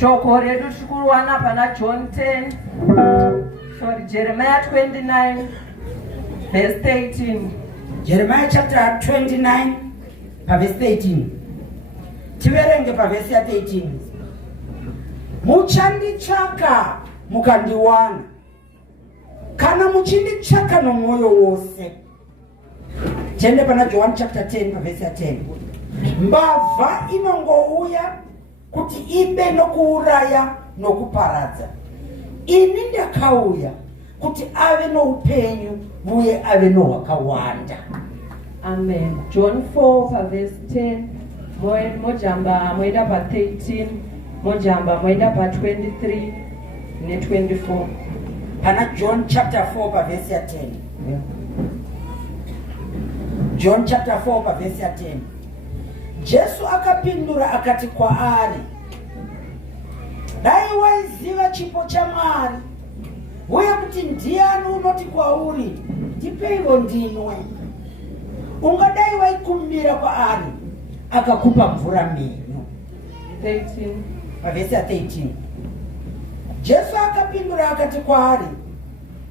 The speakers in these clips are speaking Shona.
Shoko redu tikuwana pana John 10, sorry, Jeremiah 29, verse 13. Jeremiah chapter 29, verse 13. Tiverenge verse 13. Muchandichaka mukandiwana, kana muchindichaka nomwoyo wose. Tende pana John chapter 10 verse 10. Mbavha inongouya kuti ibe nokuuraya nokuparadza. Ini ndakauya kuti ave noupenyu uye ave nohwakawanda. Amen. John 4 verse 10. Mojamba moenda pa 13, mojamba moenda pa 23 ne 24. Pana John chapter 4 verse 10. Yeah. John chapter 4 verse 10. Jesu akapindura akati kwaari, dai waiziva chipo cha Mwari uye kuti ndiani unoti kwauri ndipeiwo ndinwe, ungadai waikumbira kwaari akakupa mvura menyu. 13 verse 13. Jesu akapindura akati kwaari,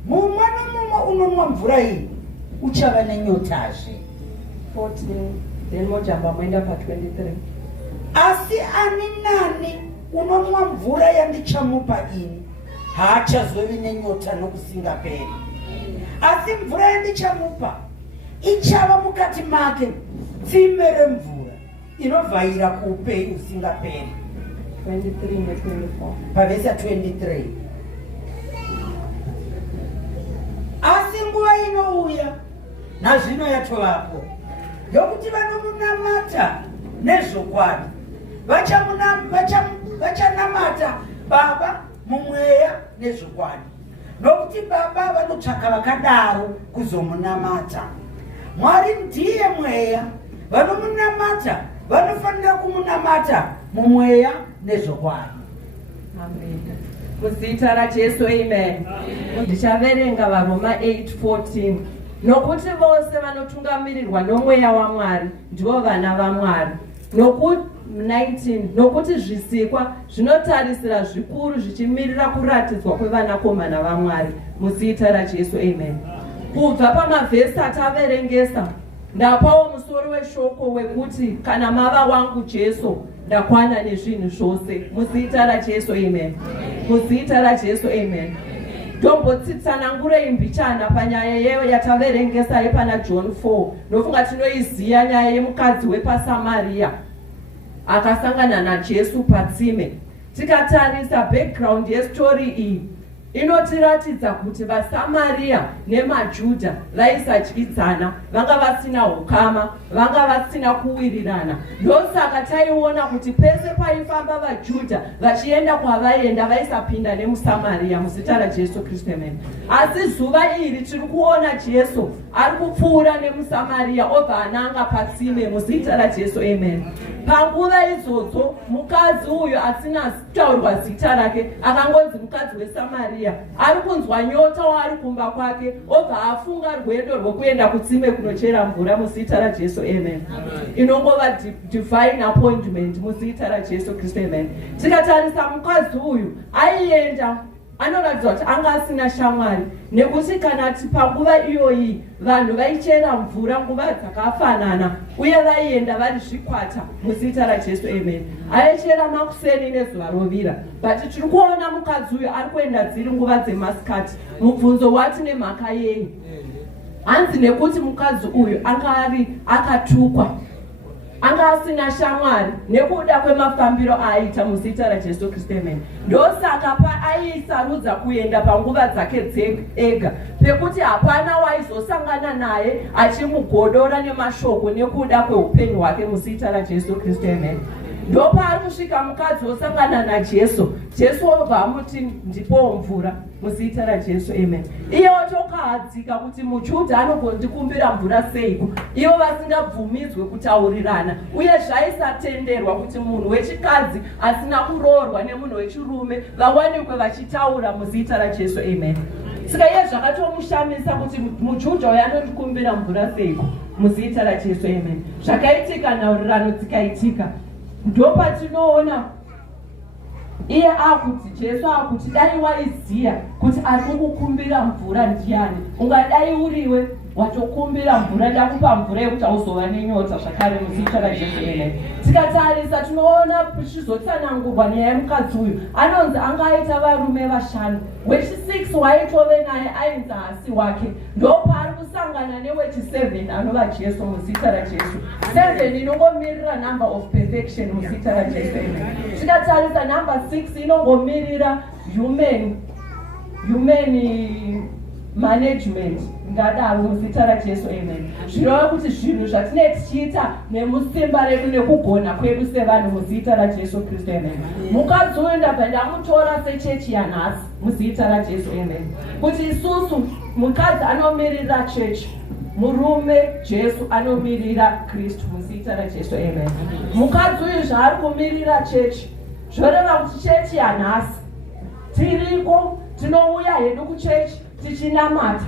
mumwe nomumwe unonwa mvura iyi uchava nenyotazve. 14 then mojamba moenda pa 23. Asi ani nani unonwa mvura yandichamupa ini haachazovi nenyota nokusingaperi. Asi mvura yandichamupa ichava mukati make tsime remvura inovhaira kuupenyu usingaperi. 23 ne 24. Pavesi 23. Asi nguva inouya nazvino yatovapo yokuti vanomunamata nezvokwadi vachanamata Baba mumweya nezvokwadi, nokuti Baba vanotsvaka vakadaro kuzomunamata. Mwari ndiye mweya, vanomunamata vanofanira kumunamata mumweya nezvokwadi. Amen. Muzita raJesu, amen. Ndichaverenga vaRoma 8:14. Nokuti vose vanotungamirirwa nomweya waMwari ndivo vana vaMwari. 19. Nokuti zvisikwa zvinotarisira zvikuru zvichimirira kuratidzwa kwevanakomana vaMwari. Muzita raJesu, amen. Kubva pamavhesi ataverengesa ndapawo musoro weshoko wekuti kana mava wangu Jesu ndakwana nezvinhu zvose. Muzita raJesu, amen. Muzita raJesu, amen. Ndombotsanangure imbichana panyaya yeyo yataverengesa yepana John 4. Nofunga tinoiziya nyaya yemukadzi wepaSamaria akasangana naJesu patsime. Tikatarisa background yestory iyi inotiratidza kuti vaSamaria nemaJudha vaisadyidzana, vanga vasina ukama, vanga vasina kuwirirana. Ndosaka taiona kuti pese paifamba vaJudha vachienda kwavaienda vaisapinda nemuSamaria. Muzita raJesu Kristu, amen. Asi zuva iri tiri kuona Jesu ari kupfuura nemuSamaria obva ananga patsime. Muzita raJesu, amen. Panguva idzodzo mukadzi uyu asina kutaurwa zita rake akangonzi mukadzi weSamaria ari kunzwa nyota waari kumba kwake obva afunga rwendo rwokuenda kutsime kunochera mvura. Muzita raJesu, amen. Inongova divine appointment. Muzita raJesu Kristu, amen. Tikatarisa mukadzi uyu aienda anoratidza kuti anga asina shamwari, nekuti kana panguva iyoyi vanhu vaichera mvura nguva dzakafanana uye vaienda vari zvikwata. Muzita raJesu, amen. Aichera makuseni nezuva rovira. But tiri kuona mukadzi uyu ari kuenda dziri nguva dzemasikati. Mubvunzo wati nemhaka yei? Hanzi nekuti mukadzi uyu anga ari akatukwa, anga asina shamwari nekuda kwemafambiro aaita. Muzita raJesu Kristu, amen. Ndosaka aisarudza kuenda panguva dzake ega, pekuti hapana waizosangana naye achimugodora nemashoko nekuda kweupenyu hwake. Muzita raJesu Kristu, amen. Ndopaari kusvika mukadzi osangana naJesu. Jesu obva amuti ndipowo mvura. Muzita raJesu, amen. Iye otokahadzika kuti muJudha anogondikumbira mvura seiko, ivo vasingabvumidzwe kutaurirana, uye zvaisatenderwa kuti munhu wechikadzi asina kuroorwa nemunhu wechirume vawanikwe vachitaura. Muzita raJesu, amen. Saka iye zvakatomushamisa kuti muJudha uyu anondikumbira mvura seiko. Muzita raJesu, amen. Zvakaitika, nhaurirano dzikaitika. Ndopatinoona iye akuti Jesu akuti dai waiziya kuti ari kukukumbira mvura ndiani, ungadai uriwe watokumbira mvura, ndakupa mvura yekuti hauzova nenyota zvakare muzita raJesu. Tikatarisa tinoona zvichizotsanangurwa nyaya yemukadzi uyu, anonzi anga aita varume 5, wechi6 waitove naye ainzi hasi wake, ndopaari kusangana newechi7 anova Jesu muzita raJesu. 7 inongomirira number of perfection muzita raJesu. Tikatarisa number 6 inongomirira human management, ngadaro muzita raJesu. Amen. Zvirova kuti zvinhu zvatinenge tichiita nemusimba redu nekugona kwedu sevanhu muzita raJesu Kristu. Amen. Mukadzi uyu ndabva ndamutora sechechi yanhasi muzita raJesu. Amen. Kuti isusu mukadzi anomirira chechi, murume Jesu anomirira Kristu muzita raJesu. Amen. Mukadzi uyu zvaari kumirira chechi zvoreva kuti chechi yanhasi tiriko, tinouya hedu kuchechi tichinamata,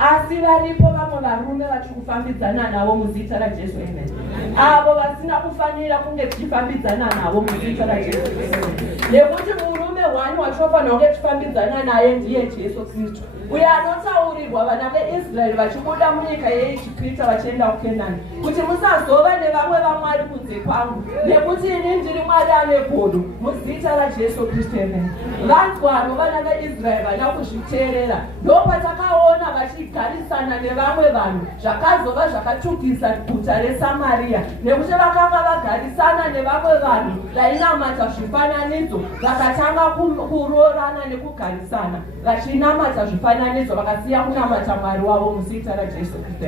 asi varipo vamwe varume vachikufambidzana navo muzita raJesu. Amen. Avo vasina kufanira kunge tichifambidzana navo muzita raJesu. Nekuti murume 1 watofanira kunge tichifambidzana naye ndiye Jesu Kristu, uyo anotaurirwa vana veIsraeri vachibuda munyika yeIjipita vachienda kuKenani, kuti musazova nevamwe vamwari kunze kwangu, nekuti ini ndiri Mwari ane godo muzita raJesu Kristu. Amen. Vanzwano vana veIsraeri vana kuzviteerera, ndopatakaona vachigarisana nevamwe vanhu, zvakazova zvakatukisa guta reSamaria, nekuti vakanga vagarisana nevamwe vanhu vainamata zvifananidzo, vakatanga kuroorana nekugarisana vachinamata zvifananidzo, vakasiya kunamata Mwari wavo muzita raJesu Kristu.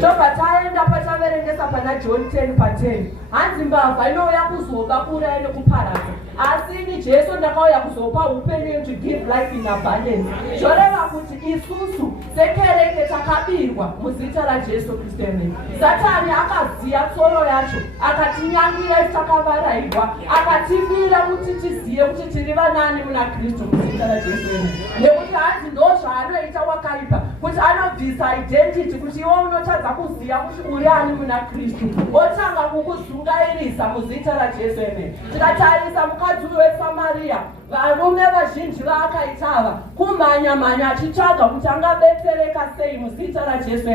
Tobva taenda pataverengesa pana John 10:10, hanzi mbavha inouya kuzoba kuuraya nekuparadza, asi ini Jesu ndakauya kuzopa upenyu, to give life in abundance. Zvoreva kuti isusu sekereke takabirwa muzita raJesu Kristu. Satani akaziya tsoro yacho, akatinyangira takavarairwa, akatibira kuti tiziye kuti tiri vanani muna Kristu muzita raJesu. Nekuti hanzi ndozvaanoita wakaipa, kuti anobvisa identity, kuti iwe unotadza kuziya kuti uri ani muna Kristu, otanga kukuzungairisa muzita raJesu. Tikatarisa mukadzi weSamaria, varume vazhinji vaakaitava kumhanya-mhanya achitsvaga kuti angabetsereka sei muzita raJesu.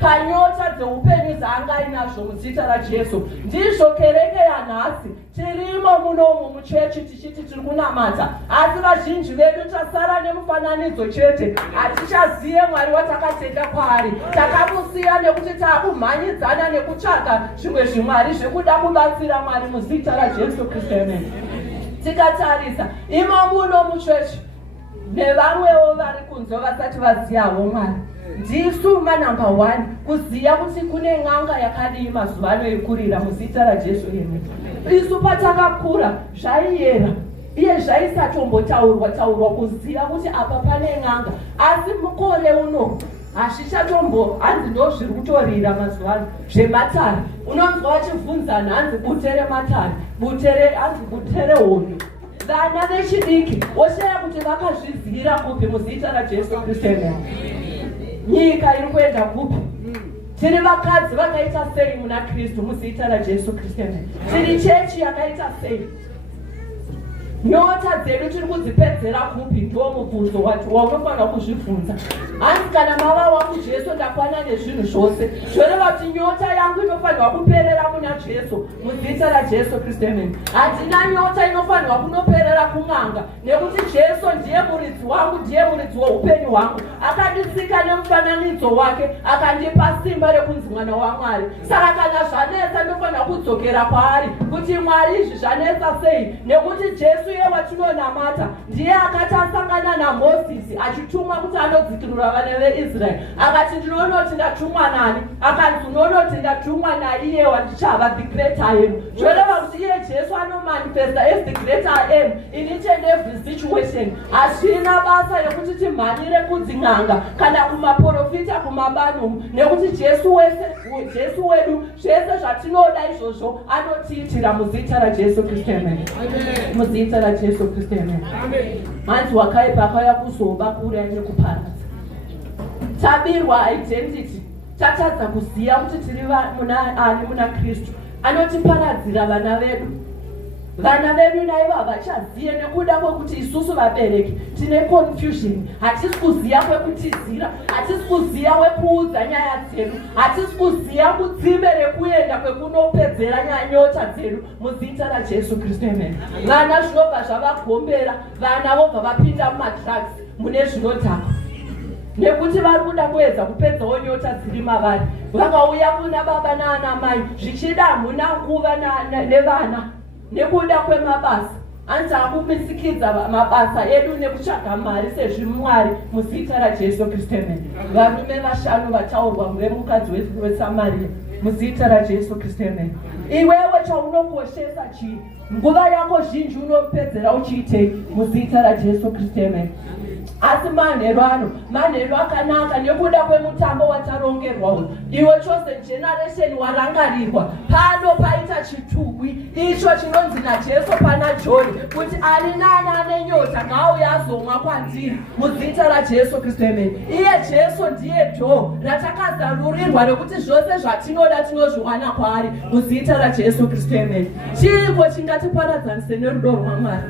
Panyota dzeupenyu dzaanga ainazvo muzita raJesu. Ndizvo kereke yanhasi tirimo munomu muchechi tichiti tiri kunamata, asi vazhinji vedu tasara nemufananidzo chete, hatichaziye Mwari watakatenda kwaari, takamusiya nekuti taakumhanyidzana nekutsvaga zvimwe zvimwari zvekuda kubatsira Mwari muzita raJesu Kristu. Tikatarisa imomu muno muchechi nevamwewo vari kunze vasati vaziyawo Mwari, ndisu manumber 1 kuziya kuti kune n'anga yakadii mazuva ano ekurira muzita raJesu. Isu patakakura zvaiyera, iye zvaisatombotaurwa kuziya kuti apa pane n'anga, asi mukore uno hazvichatombo, hanzi ndo zviri kutorira mazuva ano zvematare. Unonzwa vachibvunzana, hanzi butere matare, butere, hanzi butere hondo. Vana vechidiki woshaya kuti vakazvizira kupi muzita raJesu Kristu. Nyika iri kuenda kupi? Tiri vakadzi vakaita sei muna Kristu muzita raJesu Kristu. Tiri chechi yakaita sei? Nyota dzedu tiri kudzipedzera kupi? Ndo mubvunzo waunofanira kuzvibvunza. Hanzi kana mava wangu Jesu ndakwana nezvinhu zvose, zvoreva kuti nyota yangu inofanirwa kuperera muna Jesu muzita raJesu Kristu. Hatina nyota inofanirwa kunoperera kun'anga, nekuti Jesu ndiye muridzi wangu, ndiye muridzi weupenyu hwangu. Akanditsika nemufananidzo wake, akandipa simba rekunzi mwana waMwari. Saka kana zvanetsa ndofanira kudzokera kwaari kuti Mwari izvi zvanetsa sei, nekuti Jesu iye watinonamata ndiye akati asangana naMozisi achitumwa kuti anodzikirura vana veIsraeri, akati ndinonoti ndatumwa nani? Akanzi unonoti ndatumwa naiye wandichava the great I am. Zvoreva kuti iye Jesu anomanifesta as the great I am in each and every situation. Hazvina basa rekuti timhanyire kudzin'anga kana kumaprofita kumabanu, nekuti Jesu wedu zvese zvatinoda izvozvo anotiitira muzita raJesu Kristu. Muzita raJesu Kristu. Hanzi wakaipa akauya kuzoba kuuraya nekuparadza. Tabirwa identity, tatadza kuziya kuti tiri muna Kristu, anotiparadzira vana vedu. vana vedu naivo havachaziye nekuda kwekuti isusu vabereki tine confusion. Hatisi kuziya kwekutizira, hatisi kuziya wekuudza nyaya dzedu, hatisi kuziya kutsime rekuenda kwekunopedzera nyota dzedu muzita raJesu Kristu. Amen. Vana zvinobva zvavagombera, vana vobva vapinda mumadrugs, mune zvinodhaka, nekuti vari kuda kuedza kupedzawo nyota dziri mavari. Vakauya kuna baba naana mai zvichida hamuna nguva nevana nekuda kwemabasa. Anzi akumisikidza mabasa edu nekutsvaga mari sezvimwari muzita raJesu Kristu. Amen. Varume 5 vataurwa vemukadzi weSamaria muzita raJesu Kristu. Amen. Iwewe chaunokoshesa chii? Nguva yako zhinji unopedzera uchiitei muzita raJesu Kristu. Amen. Asi manheru akanaka nekuda kwemutambo watarongerwa uyu. Iwe chosen generation warangarirwa. Pano paita chitugwi icho chinonzi naJesu pana John kuti ani nani ane nyota ngauye azomwa kwandiri muzita raJesu Kristu. Amen. Iye Jesu ndiye door ratakazarurirwa rekuti zvose zvatinoda tinozviwana kwaari muzita raJesu Kristu. Amen. Chiiko chingatiparadzanise nerudo rwaMwari?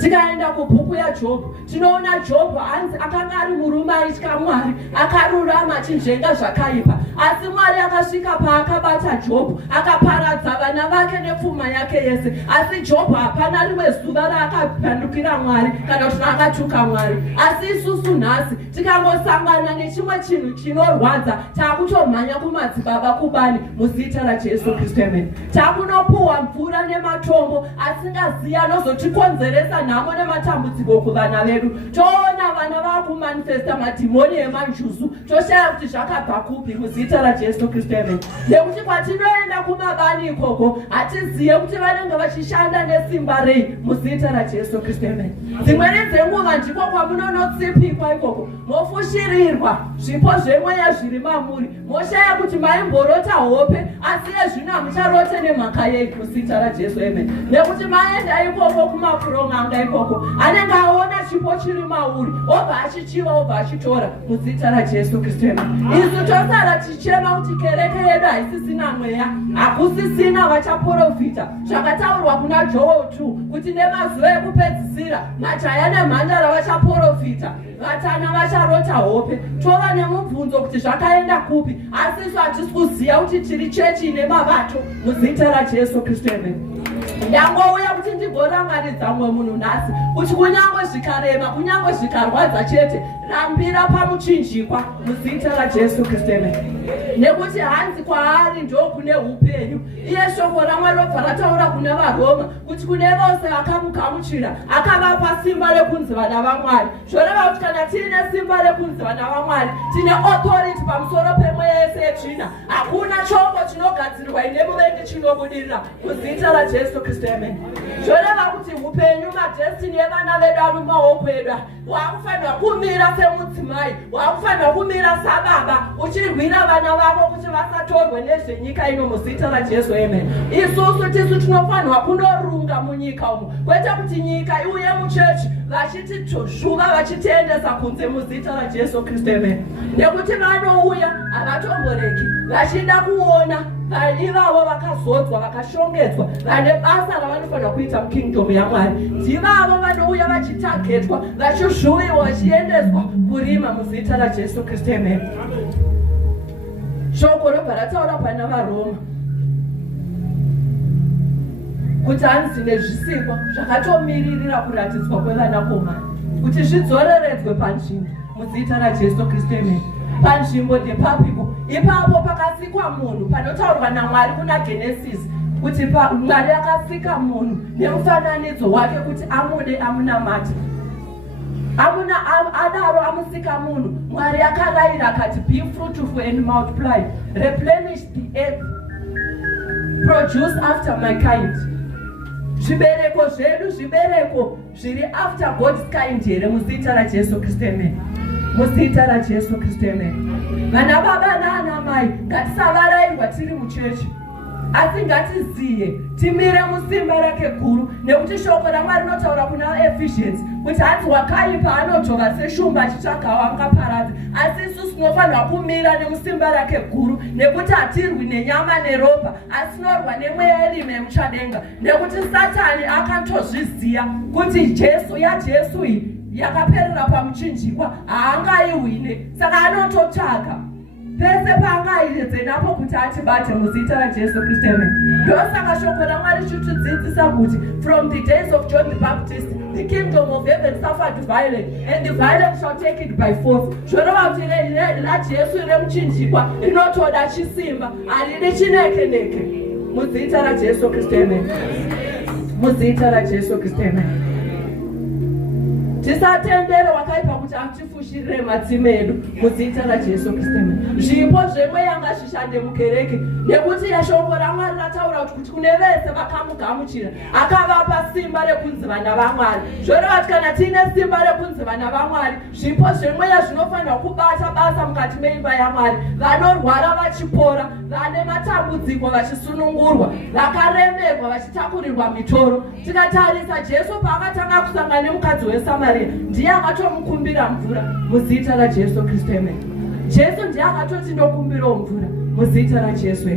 Tikaenda kubhuku yaJobhu tinoona Jobhu anzi akanga ari murume aitya Mwari, akarurama achinzvenga zvakaipa, asi Mwari akasvika paakabata Jobhu akaparadza vana vake nepfuma yake yese. Asi Jobhu hapana rimwe zuva raakapandukira Mwari kana kuti akatuka Mwari. Asi isusu nhasi tikangosangana nechimwe chinhu chinorwadza taakutomhanya kumadzibaba kubani muzita raJesu Kristu. Amen. Taakunopuhwa mvura nematombo asingaziya anozotikonzeresa nhamo nematambudziko kuvana vedu. Toona vana vakumanifesta madhimoni emanjusu, toshaya kuti zvakabva kupi muzita raJesu Kristu. Amen. Nekuti kwatinoenda kumabani ikoko hatiziye kuti vanenge vachishanda nesimba rei muzita raJesu Kristu. Amen. Dzimweni dzenguva ndiko kwamunonotsipikwa ikoko, mofushirirwa zvipo zvemweya zviri mamuri, moshaya kuti maimborota hope, asi yezvino hamucharote nemhaka yei muzita raJesu. Amen. Nekuti maenda ikoko kumapuronganga ikoko anenge aona chipo chiri mauri obva achichiva obva achitora muzita raJesu Kristu. Amen. Isu tosara tichema kuti kereke yedu haisisina mweya, hakusisina vachaprofita. Zvakataurwa kuna Joel 2 kuti nemazuva ekupedzisira majaya nemhandara vachaprofita, vatana vacharota hope. Tova nemubvunzo kuti zvakaenda kupi, asi isu hatisi kuziya kuti tiri chechi ine mavato muzita raJesu Kristu. Amen. Ndangouya kuti ndigorangaridza mumwe munhu nhasi kuti kunyange zvikarema, kunyange zvikarwadza chete, rambira pamuchinjikwa muzita raJesu Kristu. Amen. Nekuti hanzi kwaari ndokune upenyu. Iye shoko raMwari robva rataura kuna vaRoma kuti kune vose vakamugamuchira akavapa simba rekunzi vana vaMwari. Zvoreva kuti kana tiine simba rekunzi vana vaMwari, tine authority pamusoro pemweya yese yetsvina. Hakuna chombo chinogadzirwa ine muvengi chinobudirira muzita raJesu Kristu. Amen. Zvoreva kuti upenyu madestiny evana vedu ari mumaoko edu. Wakufanira kumira semudzimai, wakufanira kumira sababa uchirwira vana vavo kuti vasatorwe nezvenyika ino muzita raJesu. Amen. Isusu tisu tinofanirwa kunorunga munyika umu, kwete kuti nyika iuye muchechi vachitizvuva vachitiendesa kunze muzita raJesu Kristu. Amen. Nekuti vanouya havatomboreki vachida kuona ivavo vakazodzwa vakashongedzwa vane basa ravanofanira kuita mukingdom yaMwari. Ndivavo vanouya vachitagetwa vachizvuviwa vachiendeswa kurima muzita raJesu Kristu. Amen. Shoko robva rataura pana vaRoma kuti hanzi nezvisikwa zvakatomiririra kuratidzwa kwevanakomana kuti zvidzoreredzwe panzvimbo muzita raJesu Kristu. Amen. Panzvimbo ndepapiko? Ipapo pakasikwa munhu, panotaurwa naMwari kuna Genesis kuti Mwari akasika munhu nemufananidzo wake kuti amude amunamate. Adaro amusika munhu, Mwari akarayira akati, be fruitful and multiply, replenish the earth, produce after my kind. Zvibereko zvedu, zvibereko zviri after God's kind here muzita raJesu Kristu. Amen. Muzita raJesu Kristu. Amen. Vana baba naana mai ngatisavarairwa tiri muchechi. asi ngatiziye timire musimba rake guru, nekuti shoko raMwari rinotaura kuna Ephesians kuti hanzi wakaipa anotova seshumba achitsvagawo angaparadza, asi isusu tinofanirwa kumira nemusimba rake guru, nekuti hatirwi nenyama neropa asi tinorwa nemweya irime yemuchadenga, nekuti Satani akatozviziva kuti Jesu iyi yakaperera pamuchinjikwa haangaihwine, saka anototsvaka pese paangaidze napo kuti atibate muzita raJesu Kristu. Ndosaka shoko raMwari richitidzidzisa kuti from the days of John the Baptist the kingdom of heaven suffered violence and the violent shall take it by force. Zvorova kuti raJesu remuchinjikwa rinotoda chisimba, haridi chineke-neke. Muzita raJesu Kristu. Muzita raJesu Kristu. Tisatendere wakaipa kuti amtifushirire matsime edu muzita raJesu Kristu. Zvipo zvemwe yanga zvishande mukereke, nekuti yashoko raMwari rataura kuti kune vese vakamugamuchira akavapa simba rekunzi vana vaMwari. Zvoreva kuti kana tiine simba rekunzi vana vaMwari, zvipo zvemweya zvinofanirwa kubata basa mukati meimba yaMwari. Vanorwara vachipora, vane matambudziko vachisunungurwa, vakaremerwa vachitakurirwa mitoro. Tikatarisa Jesu paakatanga kusangana nemukadzi weSamaria, ndiye akatomukumbira mvura muzita raJesu Kristu. Jesu ndiye akatoti ndokumbirawo mvura muzita raJesu.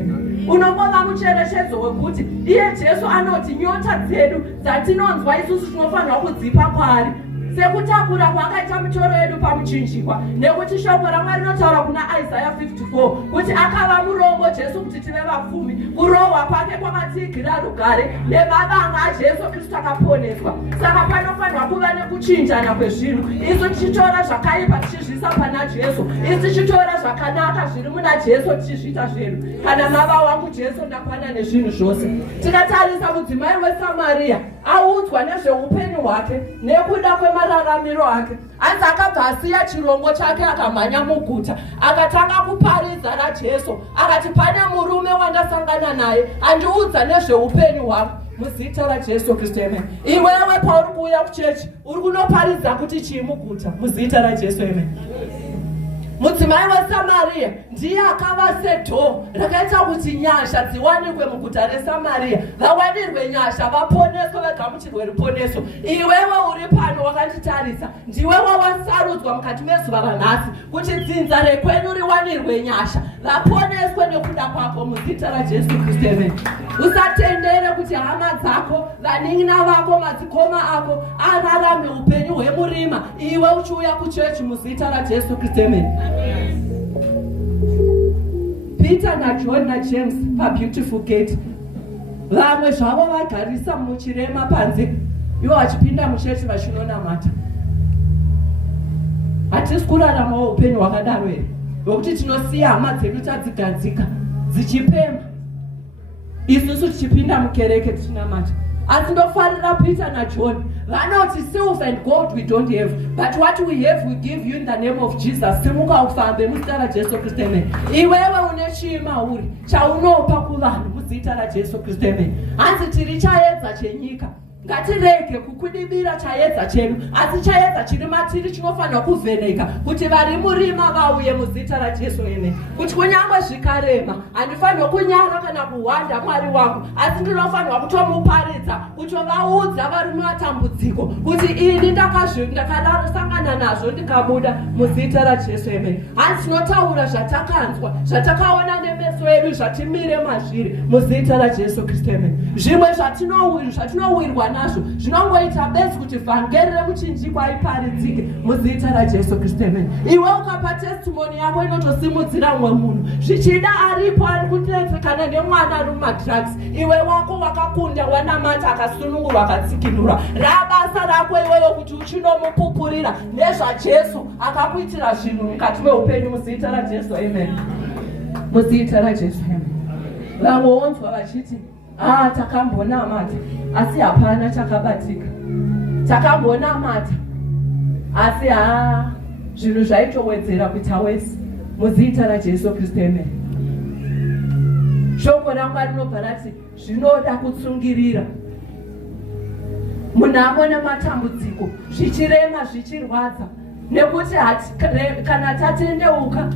Unombova mucherechedzo wekuti iye Jesu anoti nyota dzedu dzatinonzwa isusu tinofanirwa kudzipa kwaari, sekutakura kwaakaita mitoro yedu pamuchinjikwa, nekuti shoko raMwari rinotaura kuna Isaiah 54 kuti akava murongo Jesu kuti tive vapfumi, kurohwa kwake kwakatiigira rugare, nemavanga aJesu Kristu akaponeswa. Saka panofanirwa kuva nekuchinjana kwezvinhu, isu tichitora zvakaipa tichizvisa pana Jesu, isu tichitora zvakanaka zviri muna Jesu tichizviita zvedu. Kana mava wangu Jesu ndakwana nezvinhu zvose. Tikatarisa mudzimai weSamaria audzwa nezveupenyu hwake nekuda kwemararamiro ake, hanzi akabva asiya chirongo chake akamhanya muguta akatanga kuparidza raJesu, akati pane murume wandasangana naye andiudza nezveupenyu hwako muzita raJesu Kristu. Iwewe pauri kuuya kuchechi uri kunoparidza kuti chii muguta muzita raJesu. Mudzimai weSamaria ndiye akava sedho rakaita kuti nyasha dziwanikwe muguta reSamaria, vawanirwe nyasha, vaponeswe, vagamuchirwe ruponeso. Iwewe uri pano wakanditarisa, ndiwe wawasarudzwa mukati mezuva ranhasi kuti dzinza rekwenyu riwanirwe nyasha, vaponeswe nekuda kwako muzita raJesu Kristu. Usatendere kuti hama dzako, vanin'ina vako, madzikoma ako ararame upenyu hwemurima iwe uchiuya kuchechi muzita raJesu Kristu. Peter naJohn naJames paBeautiful Gate, vamwe zvavo vagarisa muchirema panze, ivo vachipinda muchechi vachinonamata. Hatisi kuraramawo upenyu hwakadaro here, hwekuti tinosiya hama dzedu tadzigadzika dzichipemba, isusu tichipinda mukereke tichinamata. Asi ndofarira Peter naJohn vanoti silver and gold we don't have, but what we have we give you in the name of Jesus. Simuka ufambe muzita raJesu Kristu. Iwewe une chimauri chaunopa kuvanhu muzita raJesu Kristu. Hanzi tiri chaedza chenyika, ngatirege kukudibira chaedza chedu, asi chaedza chiri matiri chinofanirwa kuvheneka kuti vari murima vauye muzita raJesu. Kuti kunyangwe zvikarema handifanirwa kunyara kana kuhwanda Mwari wangu, asi ndinofanirwa kutomuparidza, kutovaudza vari mumatambudziko kuti ini ndakarasangana nazvo ndikabuda muzita raJesu. Hanzi tinotaura zvatakanzwa, zvatakaona nemeso edu, zvatimire mazviri muzita raJesu Kristu. Zvimwe zvatinowirwa nazvo zvinongoita besi kuti vhangeri remuchinjikwa iparidzike muzita raJesu Kristu. Iwe ukapa testimony yako inotosimudzira mumwe munhu, zvichida aripo ari kutetsekana nemwana ari mumadrugs, iwe wako wakakunda, wanamata, akasunungurwa, akatsikinurwa. Rabasa rako iwewe kuti uchinomupupurira nezvaJesu akakuitira zvinhu mukati meupenyu muzita raJesu. Muzita raJesu. Vamwe wonzwa vachiti takambonamata asi hapana chakabatika, takambonamata asi zvinhu zvaitowedzera kuita wese muzita raJesu Kristu. Shoko raMwari rinobva rati zvinoda kutsungirira. Munhu amone matambudziko, zvichirema, zvichirwadza, nekuti kana tatendeuka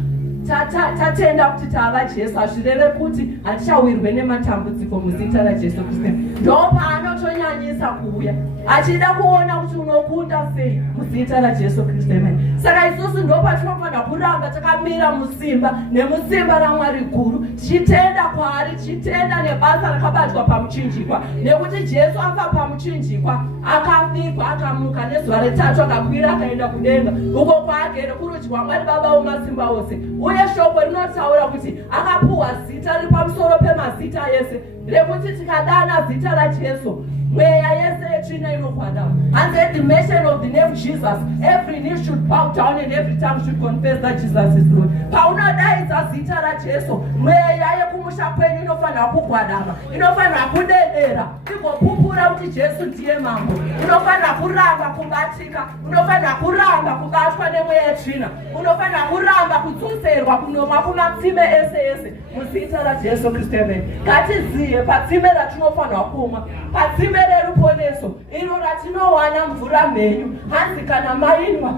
tatenda kuti tava Jesu, hazvireve kuti hatichawirwe nematambudziko muzita raJesu Kristu. Ndopaanotonyanyisa kuuya achida kuona kuti unokunda sei muzita raJesu Kristu. Saka isusu ndopatinofanira kuramba takamira musimba nemusimba raMwari guru, tichitenda kwaari, tichitenda nebasa rakabatwa pamuchinjikwa, nekuti Jesu afa pamuchinjikwa, akafikwa, akamuka, nezuva retatu akakwira akaenda kudenga, uko kwaagere kurudyi kwaMwari Baba Wamasimba Ose. Uye shoko rinotaura kuti akapuwa zita riri pamusoro pemazita ese, rekuti tikadana zita raJesu mweya yese yetsvina inokwadama. And at the mention of the name Jesus, every knee should bow down and every tongue should confess that Jesus is Lord. Paunodaidza zita raJesu, mweya yekumusha kwenyu inofanira kugwadama, inofanira kudedera, igopupura kuti Jesu ndiye mambo. Unofanira kuramba kubatika, unofanira kuramba kubatwa nemweya yetsvina, unofanira kuramba kudzoserwa kunomwa kumatsime ese muzita raJesu Kristu. Ngatiziye patsime ratinofanira kumwa, patsime reruponeso iro ratinowana mvura mhenyu. Hanzi kana mainwa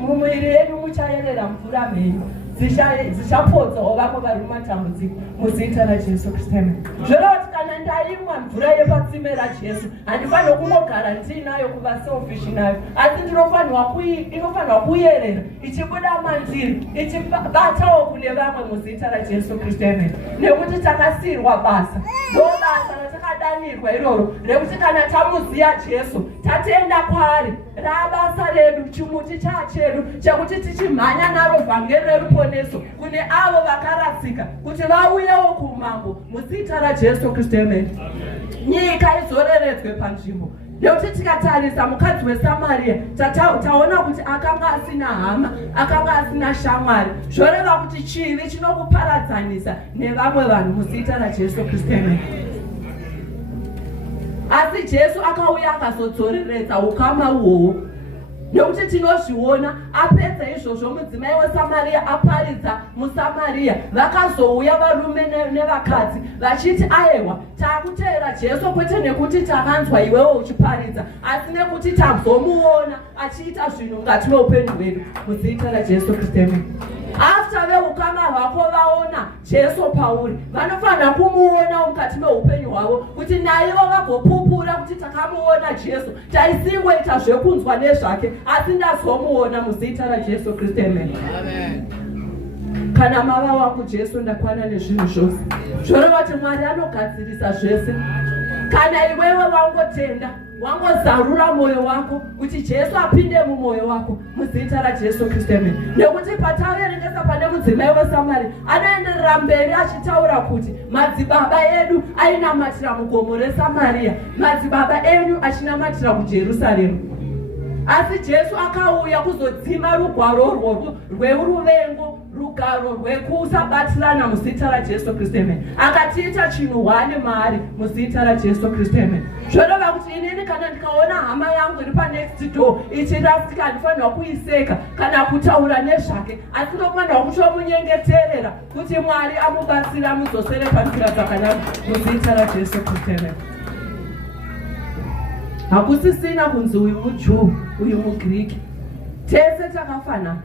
mumwiri yenyu muchayerera mvura mhenyu, dzichapodzawo vamwe vari mumatambudziko muzita raJesu Kristu. Zvoreva kuti kana ndaimwa mvura yepatsime raJesu, handifanira kungogara ndiinayo kuva selfish nayo, asi inofanirwa kuyerera ichibuda mandiri, ichibatawo kune vamwe muzita raJesu Kristu. Nekuti takasiyirwa basa, ndobasa ratakadanirwa iroro rekuti kana tamuziya Jesu, tatenda kwaari, rabasa redu, chimuti chachedu chekuti tichimhanya naro vhangeri reruponeso kune avo vakarasika kuti vauyewo kumambo muzita raJesu Kristu. Nyika izoreredzwe panzvimbo, nekuti tikatarisa mukadzi weSamaria taona kuti akanga asina hama, akanga asina shamwari. Zvoreva kuti chivi chinokuparadzanisa nevamwe vanhu muzita raJesu Kristu. Asi Jesu akauya akazodzoreredza ukama uhwohwo, nekuti tinozviona apedza izvozvo mudzimai weSamaria aparidza muSamaria, vakazouya varume nevakadzi vachiti aiwa, takutevera Jesu kwete nekuti takanzwa iwewo uchiparidza, asi nekuti tazomuona achiita zvinhu mukati meupenyu hwedu muzita raJesu Kristu. After veukama hwako vaona Jesu pauri, vanofanira kumuona mukati meupenyu hwavo, kuti naivo vagopupura kuti takamuona Jesu, taisingoita zvekunzwa nezvake, asi ndazomuona muzita raJesu Kristu. Amen. Kana mavawa kuJesu ndakwana nezvinhu zvose. Zvoreva kuti Mwari anogadzirisa zvese. Kana iwewe wangotenda, wangozarura moyo wako kuti Jesu apinde mumwoyo wako muzita raJesu Kristu. Nekuti pataverengesa pane mudzimai weSamaria, anoenderera mberi achitaura kuti madzibaba edu ainamatira mugomo reSamaria, madzibaba enyu achinamatira kuJerusarema. Asi Jesu akauya kuzodzima rugwaro urworwo rweuruvengo, rugaro rwekusabatirana muzita raJesu Kristu. Akatiita chinhu hwane maari muzita raJesu Kristu. Zvoreva kuti inini kana ndikaona hama yangu iri panext door ichirasika, handifanirwa kuiseka kana kutaura nezvake, asi ndofanirwa kutomunyengeterera kuti Mwari amubatsira mudzosere panzira dzakanaka muzita raJesu Kristu. Hakusisina kunzi uyu muJuu uyu muGiriki, tese takafanana,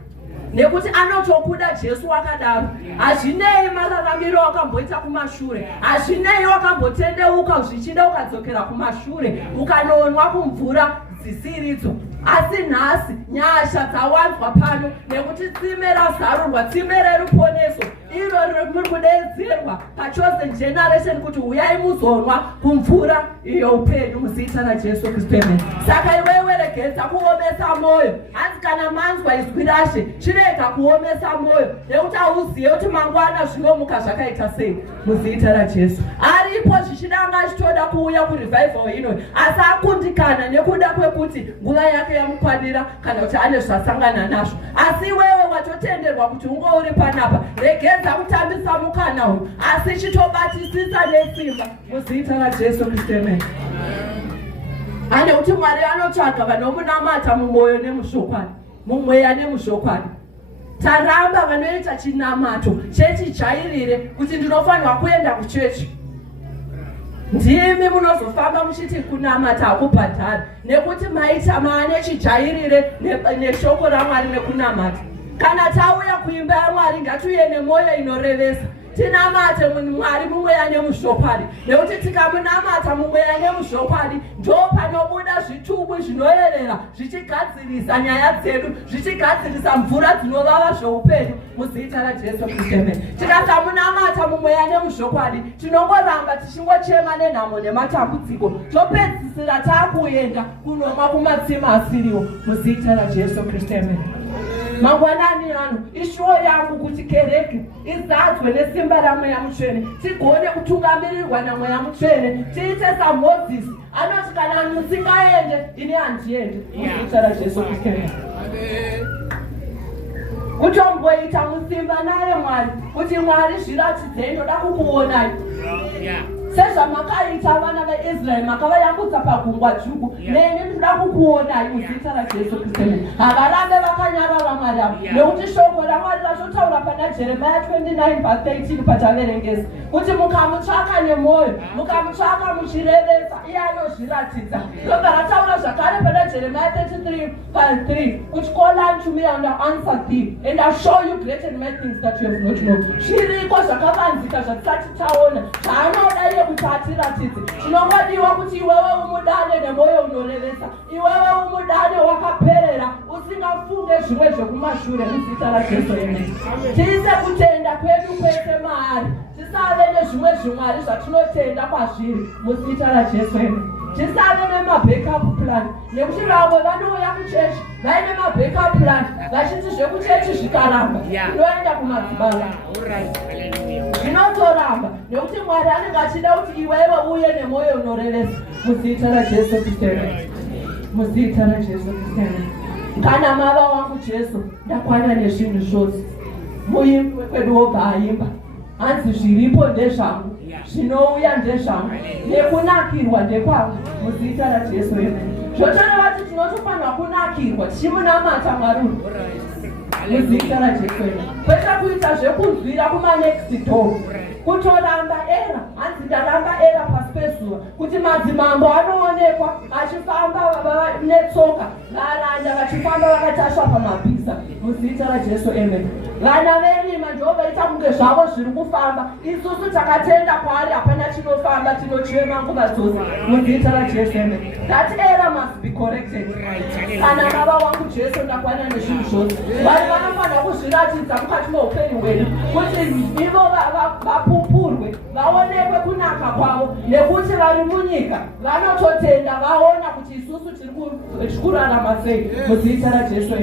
nekuti anotokuda Jesu wakadaro. Hazvinei mararamiro wakamboita kumashure, hazvinei wakambotendeuka zvichida ukadzokera kumashure ukanonwa kumvura dzisiridzo, asi nhasi nyasha dzawanzwa pano, nekuti tsime razarurwa, tsime reruponeso iro muri kudedzerwa pachosen generation kuti uyai muzonwa kumvura iyo upenyu muzita raJesu Kristu. Saka iwewe regedza kuomesa moyo, hanzi kana manzwa izwi raShe chirega kuomesa moyo, nekuti hauziye kuti mangwana zvinomuka zvakaita sei muzita raJesu. Aripo zvichidanga achitoda kuuya kurevival ino, asi akundikana nekuda kwekuti nguva yake yamukwanira kana kuti ane zvasangana nazvo. Asi iwewe watotenderwa kuti unge uri panapa, regedza kutambisa mukana uyu, asi chitobatisisa nesimba muzita raJesu Kristu. Ane kuti Mwari anotsvaga vanomunamata mumwoyo nemushokwadi, mumweya nemushokwadi. Taramba vanoita chinamato chechijairire kuti ndinofanirwa kuenda kuchechi. Ndimi munozofamba muchiti kunamata hakubhadhari, nekuti maita maane chijairire neshoko raMwari nekunamata. kana tauya kuimba yaMwari ngatiuye nemwoyo inorevesa. Tinamate Mwari mumweya nemushokwadi, nekuti tikamunamata mumweya nemushokwadi ndo panobuda zvitubu zvinoerera zvichigadzirisa nyaya dzedu, zvichigadzirisa mvura dzinovava zveupenyu muzita raJesu Kristu. Tikasamunamata mumweya nemushokwadi tinongoramba tichingochema nenhamo nematambudziko, topedzisira taakuenda kunoma kumatsima asiriwo muzita raJesu Kristu. Mangwanani ano ishuwo yangu kuti kereke izadzwe nesimba raMweya Mutsvene, tigone kutungamirirwa naMweya Mutsvene, tiite saMozisi anoti kana musingaende ini handiende muzita raJesu Kristu. Kutomboita musimba naye Mwari kuti Mwari zviratidzei ndoda kukuonai. Sezvamakaita vana veIsraeri makavayambutsa pagungwa dzvuku, neni ndoda kukuonai muzita raJesu Kristu. Havarambe vakanyarara Mwari avo, nekuti shoko raMwari rachotaura pana Jeremiah 29:13 pataverengesa kuti mukamutsvaka nemwoyo, mukamutsvaka muchirevesa, iye anozviratidza. Ndobva rataura zvakare pana Jeremiah 33:3 kuti call unto me and I'll answer thee and I'll show you great and mighty things that you have not known. Zviriko zvakavanzika zvatisati taona zvaanoda iye kuti atiratidze. Chinongodiwa kuti iwewe umudane nemwoyo unorevesa, iwewe umudane wakaperera, usingafunge zvimwe zvekumashure muzita raJesu. Tiise kutenda kwedu kwese maari, tisave nezvimwe zvimwari zvatinotenda kwazviri muzita raJesu. Tisave nemabackup plan, nekuti vamwe vanouya kuchechi vaine mabackup plan vachiti zvekuchechi zvikaramba tinoenda kumadzibaba. Zvinotoramba nekuti Mwari anenge achida kuti iwewe uye nemwoyo unorevesa muzita raJesu Kristu. Muzita raJesu Kristu. Kana mava wangu Jesu ndakwana nezvinhu zvose. Muimbi kwedu wobva aimba hanzi zviripo ndezvangu, zvinouya ndezvangu, nekunakirwa ndekwangu muzita raJesu. Zvotoreva kuti tinotofanira kunakirwa tichimunamata Mwari muzita raJesu, kwete kuita zvekunzwira kumanext door, kutoramba era. Hanzi ndaramba era pasi pezuva kuti madzimambo anoonekwa achifamba netsoka, varanda vachifamba vakatashwa pamabhiza muzita raJesu. Vana verima ndo vaita kunge zvavo zviri kufamba, isusu takatenda kwaari hapana chinofamba, tinochema nguva dzose muzita raJesu. That era must be corrected. Kana baba wangu Jesu ndakwana nezvinhu zvose, vanhu vanofanira kuzviratidza mukati meupenyu hwedu kuti ivo vapupurwe, vaonekwe kunaka kwavo, nekuti vari munyika vanototenda vaona kuti isusu tiri kurarama sei muzita raJesu.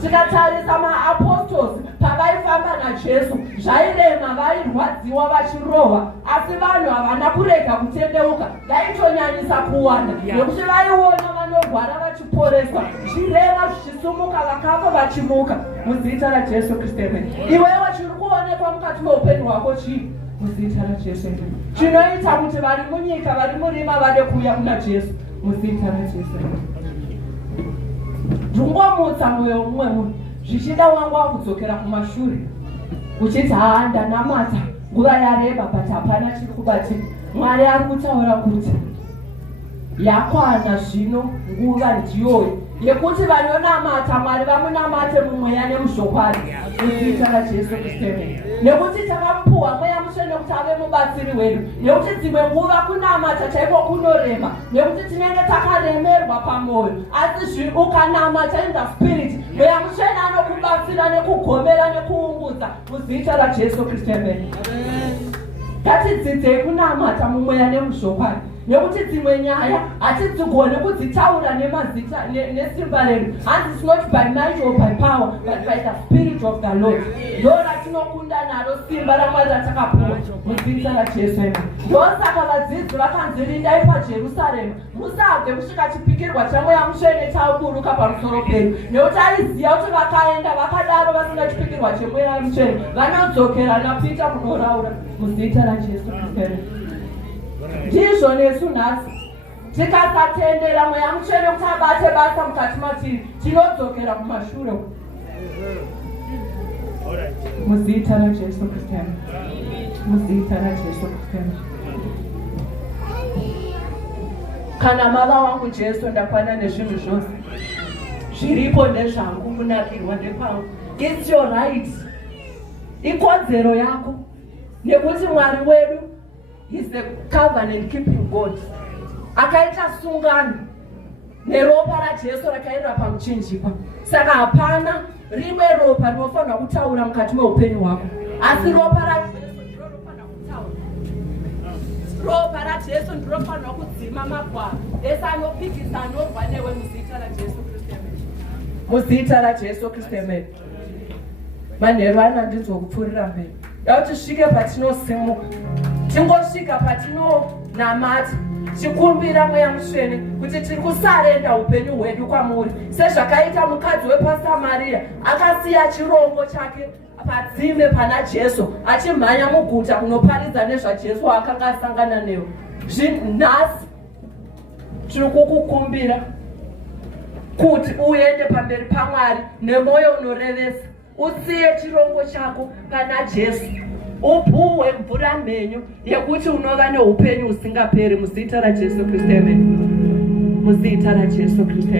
Tikatarisa maapostles pavaifamba naJesu zvairema, vairwadziwa vachirohwa, asi vanhu havana kurega kutendeuka, vaitonyanyisa kuwanda nekuti vaiona vanorwara vachiporeswa, zvirema zvichisumuka, vakafa vachimuka muzita raJesu Kristu. Iwewe chiri kuonekwa mukati meupenyu hwako chii muzita raJesu? Chinoita kuti vari munyika vari murima vade kuuya kuna Jesu muzita raJesu. Ndingomutsa mwoyo mumwe munhu zvichida wangu wakudzokera kumashure uchiti ndanamata nguva yareba but hapana chiri kubatika. Mwari ari kutaura kuti yakwana zvino nguva ndiyoyo yekuti vanonamata Mwari vamunamate mumweya nemushokwadi muzita raJesu Kristu. Nekuti takamupuwa Mweya Mutsvene kuti ave mubatsiri wedu, nekuti dzimwe nguva kunamata chaiko kunorema, nekuti tinenge takaremerwa pamwoyo, asi ukanamata in the spirit Mweya Mutsvene anokubatsira nekugomera nekuungudza muzita raJesu Kristu. Ngatidzidzei kunamata mumweya nemushokwadi, nekuti dzimwe nyaya hatidzigone kudzitaura nemazita nesimba redu. Hanzi it's not by might or by power but by the spirit of the Lord. Ndo ratinokunda naro simba raMwari ratakapuwa muzita raJesu. Ndosaka vadzidzi vakanzi rindai paJerusarema musabve kusvika chipikirwa chaMweya Mutsvene chaburuka pamusoro penyu, nekuti aiziva kuti vakaenda vakadaro vasina chipikirwa cheMweya Mutsvene vanodzokera napita kunoraura muzita raJesu Kristu. Ndizvo nesu nhasi tikasatendera Mweya Mutsvene kuti abate basa mukati matiri tinodzokera kumashure muzita raJesu Kristu. Muzita raJesu Kristu. Kana mava wangu Jesu ndakwana nezvinhu zvose, zviripo ndezvangu, kunakirwa ndekwangu, It's your right. Ikodzero yako. Nekuti Mwari wedu is the covenant keeping God. Akaita sungano neropa raJesu rakaenda pamuchinjikwa. Saka hapana rimwe ropa rinofanira kutaura mukati meupenyu hwako. Asi ropa raJesu ndiro rinofanira kutaura. Ropa raJesu ndiro rinofanira kudzima magwaro ese anopikisa anorwa newe muzita raJesu Kristu. Muzita raJesu Kristu. Manheru anandinzwa kupfuurira mberi. Yauti svike patinosimuka. Tingosvika patinonamata. Chikumbira Mweya Mutsvene kuti tiri kusarenda upenyu hwedu kwamuri. Sezvakaita mukadzi wepaSamaria akasiya chirongo chake padzime pana Jesu achimhanya muguta kunoparidza nezvaJesu akanga asangana newo. Nhasi tiri kukukumbira kuti uende pamberi paMwari nemwoyo unorevesa. Usiye chirongo chako pana Jesu. Upuwe mvura mhenyu yekuti unova neupenyu usingaperi muzita raJesu Kristu. Muzita raJesu Kristu.